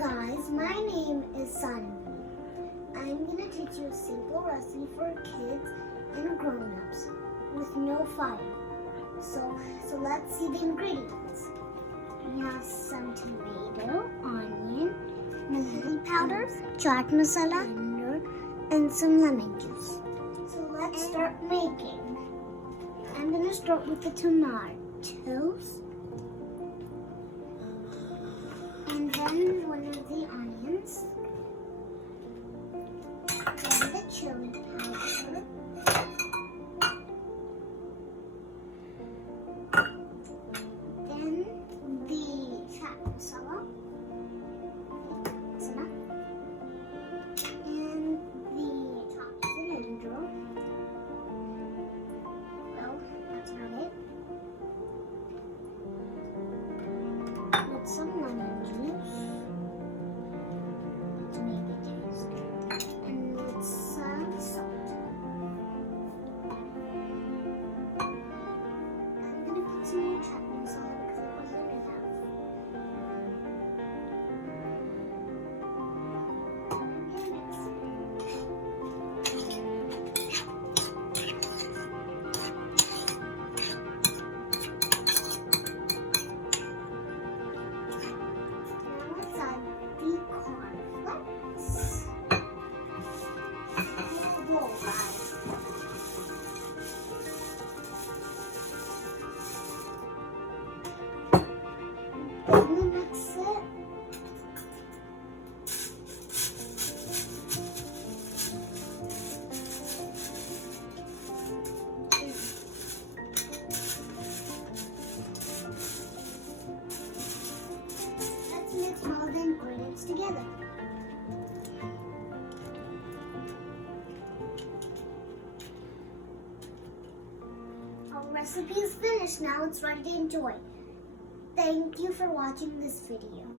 guys, my name is Dhaniya. I'm going to teach you a simple recipe for kids and grown-ups with no fire. So let's see the ingredients. We have some tomato, onion, chili powders, chaat masala, and some lemon juice. So let's start making. I'm going to start with the tomatoes. And then one of the onions. Then the chili powder. Then the chaat masala. And the chopped cilantro. Well, that's not it. With some lemon juice to make it taste, and with some salt. I'm gonna put some more chaat masala because it wasn't enough. I'm gonna mix Now let's add the cornflakes. Roll that. Then we mix it. Let's mix all the ingredients together. Our recipe is finished. Now it's ready to enjoy. Thank you for watching this video.